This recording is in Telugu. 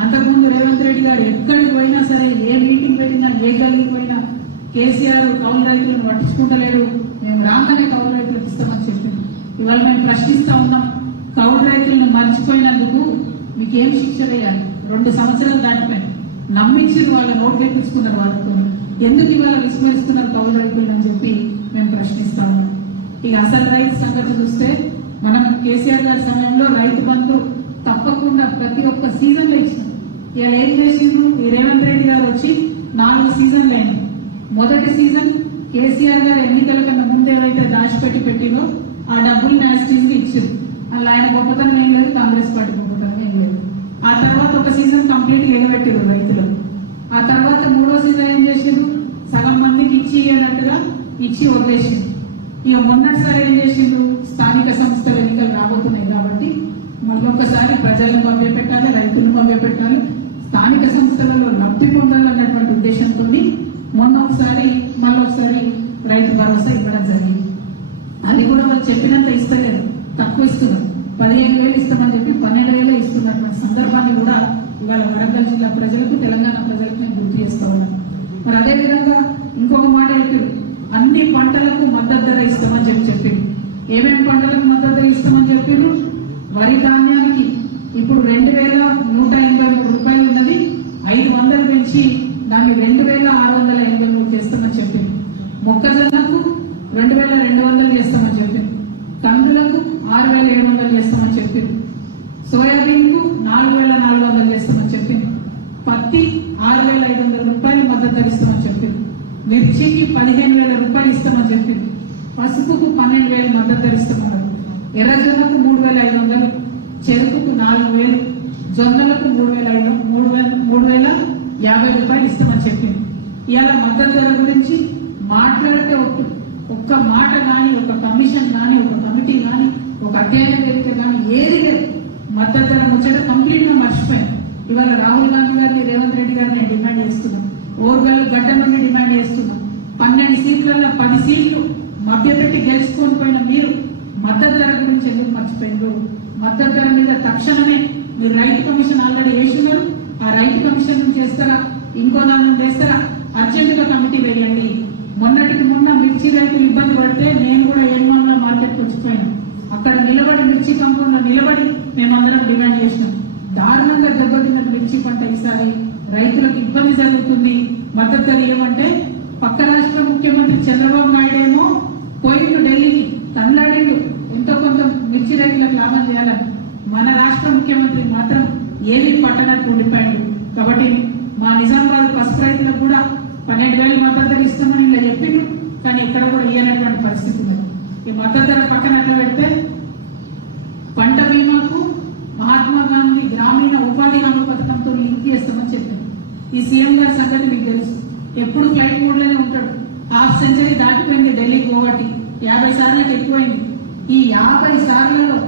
అంతకుముందు రేవంత్ రెడ్డి గారు ఎక్కడికి పోయినా సరే, ఏ మీటింగ్ పెట్టినా, ఏ గల్లీకి పోయినా కేసీఆర్ కౌలు రైతులను పట్టించుకుంటలేడు, మేము రాగానే కౌలు రైతులకు ఇస్తామని చెప్పింది. ఇవాళ మేము ప్రశ్నిస్తా ఉన్నాం, కౌలు రైతులను మర్చిపోయినందుకు మీకేం శిక్ష వేయాలి? 2 సంవత్సరాలు దాటిపోయింది, నమ్మించి వాళ్ళ నోటు పెట్టించుకున్నారు. వాళ్ళతో ఎందుకు ఇవాళ విస్మరిస్తున్నారు కౌలు రైతులను అని చెప్పి మేము ప్రశ్నిస్తా ఉన్నాం. ఇక అసలు రైతు సంగతి చూస్తే, మనం కేసీఆర్ గారి సమయంలో రైతు బంధు తప్పకుండా ప్రతి ఒక్క సీజన్ లో ఇచ్చినాం. ఇవాళ ఏం చేసిండ్రు? ఈ రేవంత్ రెడ్డి గారు వచ్చి 4 సీజన్లు అయింది. మొదటి సీజన్ కేసీఆర్ గారు ఎన్నికల కన్నా ముందు ఏవైతే దాచిపెట్టి పెట్టినో ఆ డబ్బులు న్యాస్టీస్ కి ఇచ్చారు. అలా ఆయన గొప్పతనం ఏం లేదు, కాంగ్రెస్ పార్టీ గొప్పతనం ఏం లేదు. ఆ తర్వాత ఒక సీజన్ కంప్లీట్ ఎగబెట్టారు రైతులకు. ఆ తర్వాత 3వ సీజన్ ఏం చేసిండ్రు? సగం మందికి ఇచ్చి అన్నట్టుగా ఇచ్చి వదిలేసిండ్రు. ఇక మొన్నటిసారి ఏం చేసిండ్రు? స్థానిక సంస్థల ఎన్నికలు రాబోతున్నాయి కాబట్టి మళ్ళీ ఒకసారి ప్రజలను మభ్యపెట్టాలి, రైతులను మభ్యపెట్టాలి, స్థానిక సంస్థలలో లబ్ధి పొందాలన్నటువంటి ఉద్దేశంతో మొన్న ఒకసారి మళ్ళొకసారి రైతు భరోసా ఇవ్వడం జరిగింది. అది కూడా వాళ్ళు చెప్పినంత ఇస్తలేదు, తక్కువ ఇస్తున్నారు. 15,000 ఇస్తామని చెప్పి 12,000 ఇస్తున్నటువంటి సందర్భాన్ని కూడా ఇవాళ వరంగల్ జిల్లా ప్రజలకు, తెలంగాణ ప్రజలకు నేను గుర్తు చేస్తా ఉన్నాను. మరి అదేవిధంగా ఇంకొక మాట చెప్పారు, అన్ని పంటలకు మద్దతు ధర ఇస్తామని చెప్పి ఏమేమి పంటలకు మద్దతు ధర ఇస్తామని చెప్పారు? వరి ధాన్యానికి ఇప్పుడు 2,183 రూపాయలు ఉన్నది, 500 పెంచి దాన్ని 2,683 చేస్తామని చెప్పింది. మొక్కజొన్నకు 2,200 చేస్తామని చెప్పింది. కందులకు 6,700 చేస్తామని చెప్పింది. సోయాబీన్ కు 4,400 చేస్తామని చెప్పింది. పత్తి 6,500 రూపాయలు మద్దతు ధర ఇస్తామని చెప్పింది. మిర్చికి 15,000 రూపాయలు ఇస్తామని చెప్పింది. పసుపుకు 12,000 మద్దతు ధర ఇస్తామన్నారు. ఎర్రజొన్నకు 3,500, చెరుకుకు 4,000, జొన్నలకు 3,050 రూపాయలు ఇస్తామని చెప్పింది. ఇవాళ మద్దతు ధర గురించి మాట్లాడితే ఒక్క మాట కానీ, ఒక కమిషన్ కానీ, ఒక కమిటీ కానీ, ఒక అధ్యయన వేదిక కానీ ఏది లేదు. మద్దతు ధర ముచ్చట కంప్లీట్ గా మర్చిపోయింది. ఇవాళ రాహుల్ గాంధీ గారిని, రేవంత్ రెడ్డి గారిని డిమాండ్ చేస్తున్నాం. ఓర్గల్ గడ్డ నుండి డిమాండ్ చేస్తున్నాం. 12 సీట్లలో 10 సీట్లు మభ్యపెట్టి గెలుచుకొని పోయిన మీరు మద్దతు ధర గురించి ఎందుకు మర్చిపోయిండ్రు? మద్దతు ధర మీద తక్షణమే మీరు రైతు కమిషన్ ఆల్రెడీ వేస్తున్నారు. ఆ రైతు కమిషన్ చేస్తారా, ఇంకో దాన్ని చేస్తారా? అర్జెంటుగా కమిటీ వేయండి. మొన్నటికి మొన్న మిర్చి రైతులు ఇబ్బంది పడితే నేను కూడా ఏడుమల్ల మార్కెట్కి వచ్చిపోయాను. అక్కడ నిలబడి మిర్చి కంపౌండ్ లో నిలబడి మేమందరం డిమాండ్ చేసినాం. దారుణంగా దెబ్బతిన్న మిర్చి పంట ఈసారి రైతులకు ఇబ్బంది జరుగుతుంది. మద్దతు ధర ఏమంటే పక్క రాష్ట్ర ముఖ్యమంత్రి చంద్రబాబు నాయుడు ఏమో పోయిండు ఢిల్లీకి, తన్లాడిండు ఎంతో కొంత మిర్చి రైతులకు లాభం చేయాలని. మన రాష్ట్ర ముఖ్యమంత్రి మాత్రం ఏమీ పట్టనట్టు ఉండిపోయాడు. కాబట్టి మా నిజామాబాద్ పసుపు రైతులకు కూడా 12,000 మద్దతు ధర ఇస్తామని ఇలా చెప్పిండు, కానీ ఎక్కడ కూడా ఇయ్యనటువంటి పరిస్థితి ఉన్నది. ఈ మద్దతు ధర పక్కన అట్లా పెడితే పంట బీమాకు మహాత్మా గాంధీ గ్రామీణ ఉపాధి హామీ పథకంతో లింక్ చేస్తామని చెప్పింది. ఈ సీఎం గారి సంగతి మీకు తెలుసు, ఎప్పుడు ఫ్లైట్ మోడ్ లోనే ఉంటాడు. హాఫ్ సెంచరీ దాటిపోయింది ఢిల్లీకి పోవటి, 50 సార్లకు ఎక్కువైంది. ఈ 50 సార్లలో